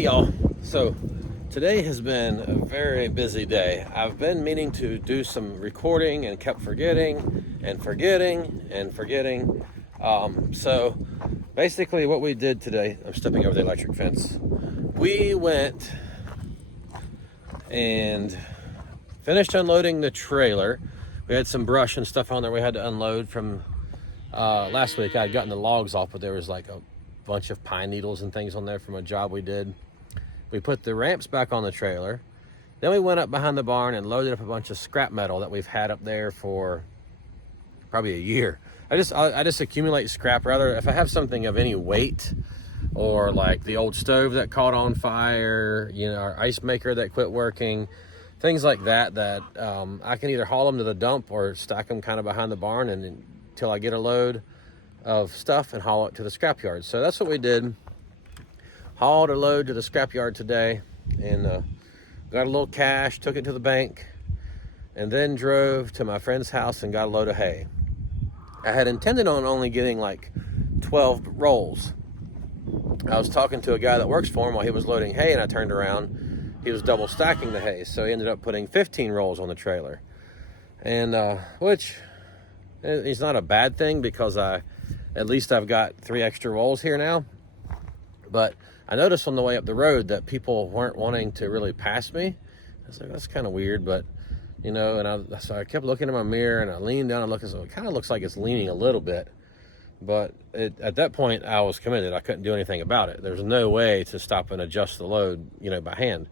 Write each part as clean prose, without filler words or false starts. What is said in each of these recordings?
Hey y'all, so today has been a very busy day. I've been meaning to do some recording and kept forgetting and forgetting and forgetting. So basically what we did today, I'm stepping over the electric fence. We went and finished unloading the trailer. We had some brush and stuff on there we had to unload from last week. I had gotten the logs off, but there was like a bunch of pine needles and things on there from a job we did. We put the ramps back on the trailer. Then we went up behind the barn and loaded up a bunch of scrap metal that we've had up there for probably a year. I just accumulate scrap. Rather, if I have something of any weight, or like the old stove that caught on fire, our ice maker that quit working, things like that, I can either haul them to the dump or stack them kind of behind the barn and until I get a load of stuff and haul it to the scrapyard. So that's what we did. Hauled a load to the scrapyard today and got a little cash, took it to the bank, and then drove to my friend's house and got a load of hay. I had intended on only getting like 12 rolls. I was talking to a guy that works for him while he was loading hay, and I turned around. He was double stacking the hay, so he ended up putting 15 rolls on the trailer. And which is not a bad thing, because at least I've got 3 extra rolls here now. But I noticed on the way up the road that people weren't wanting to really pass me. I was like, that's kind of weird, but so I kept looking in my mirror and I leaned down and looked, so it kind of looks like it's leaning a little bit. But at that point I was committed. I couldn't do anything about it. There's no way to stop and adjust the load, by hand.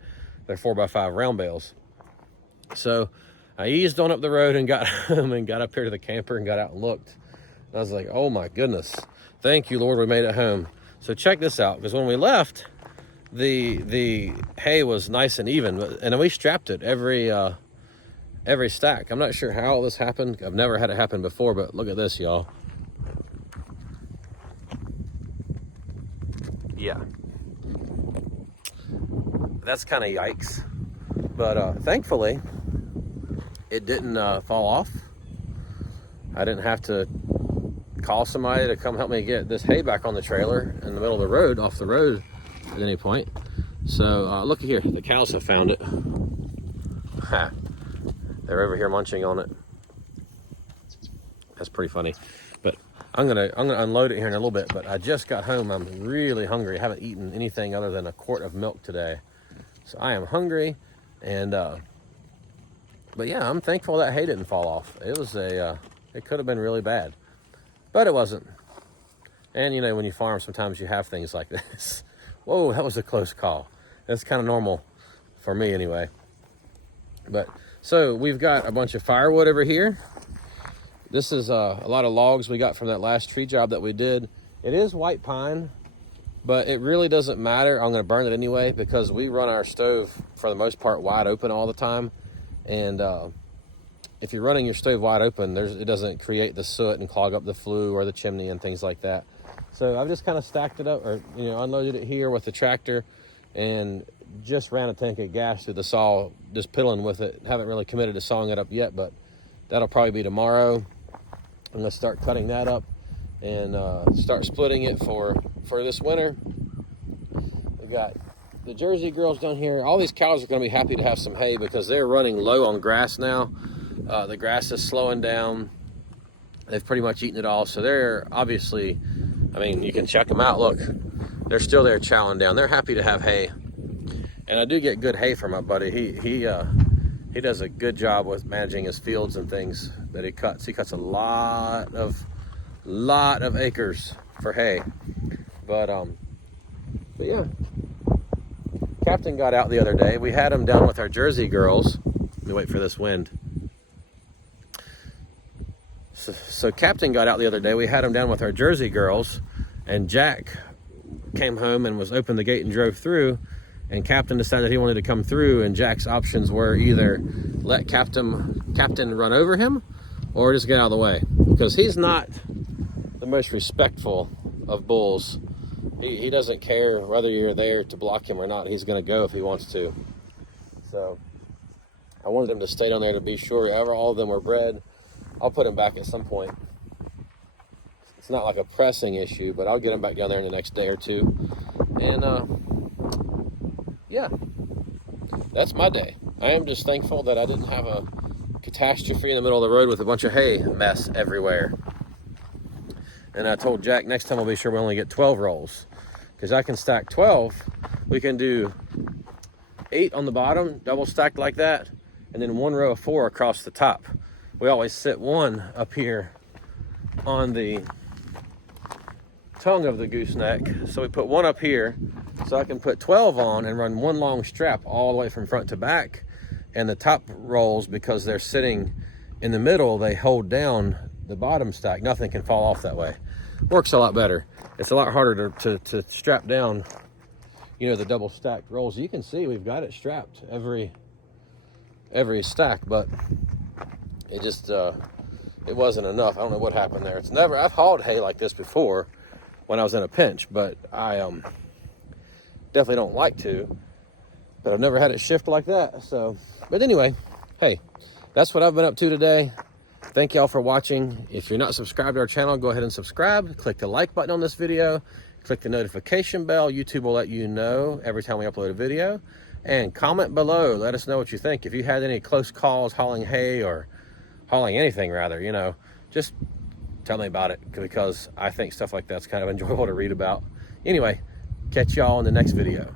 They're 4x5 round bales. So I eased on up the road and got home and got up here to the camper and got out and looked. And I was like, oh my goodness. Thank you, Lord, we made it home. So check this out, because when we left, the hay was nice and even, and we strapped it every stack. I'm not sure how all this happened. I've never had it happen before, but look at this, y'all. Yeah. That's kind of yikes. But thankfully, it didn't fall off. I didn't have to call somebody to come help me get this hay back on the trailer in the middle of the road, off the road at any point. So look here, the cows have found it. They're over here munching on it. That's pretty funny. But I'm gonna unload it here in a little bit. But I just got home. I'm really hungry. I haven't eaten anything other than a quart of milk today, so I am hungry. And but yeah, I'm thankful that hay didn't fall off. It was it could have been really bad, but it wasn't. And when you farm, sometimes you have things like this. Whoa, that was a close call. That's kind of normal for me anyway. But so we've got a bunch of firewood over here. This is a lot of logs we got from that last tree job that we did. It is white pine, but it really doesn't matter. I'm going to burn it anyway, because we run our stove for the most part wide open all the time. And if you're running your stove wide open, it doesn't create the soot and clog up the flue or the chimney and things like that. So I've just kind of stacked it up, or unloaded it here with the tractor, and just ran a tank of gas through the saw, just piddling with it. Haven't really committed to sawing it up yet, but that'll probably be tomorrow. I'm gonna start cutting that up and start splitting it for this winter. We got the Jersey girls down here. All these cows are gonna be happy to have some hay, because they're running low on grass now. The grass is slowing down. They've pretty much eaten it all, so they're obviously, you can check them out. Look, they're still there chowing down. They're happy to have hay. And I do get good hay from my buddy. He does a good job with managing his fields and things that he cuts. He cuts a lot of acres for hay. But yeah, Captain got out the other day. We had him down with our Jersey girls. Let me wait for this wind. So Captain got out the other day. We had him down with our Jersey girls, and Jack came home and opened the gate and drove through. And Captain decided he wanted to come through, and Jack's options were either let Captain run over him, or just get out of the way, because he's not the most respectful of bulls. He doesn't care whether you're there to block him or not. He's going to go if he wants to. So I wanted him to stay down there to be sure. Ever all of them were bred. I'll put him back at some point. It's not like a pressing issue, but I'll get him back down there in the next day or two. And yeah, that's my day. I am just thankful that I didn't have a catastrophe in the middle of the road with a bunch of hay mess everywhere. And I told Jack next time I'll be sure we only get 12 rolls, because I can stack 12. We can do 8 on the bottom, double stacked like that, and then 1 row of 4 across the top. We always sit one up here on the tongue of the gooseneck, so we put one up here so I can put 12 on and run one long strap all the way from front to back. And the top rolls, because they're sitting in the middle, they hold down the bottom stack. Nothing can fall off that way. Works a lot better. It's a lot harder to strap down, you know, the double stacked rolls. You can see we've got it strapped every stack, but it just it wasn't enough. I don't know what happened there. I've hauled hay like this before when I was in a pinch, but I definitely don't like to. But I've never had it shift like that. So, but anyway, hey, that's what I've been up to today. Thank y'all for watching. If you're not subscribed to our channel, go ahead and subscribe. Click the like button on this video. Click the notification bell. YouTube will let you know every time we upload a video. And comment below. Let us know what you think. If you had any close calls hauling hay or hauling anything, rather, you know, just tell me about it, because I think stuff like that's kind of enjoyable to read about. Anyway, catch y'all in the next video.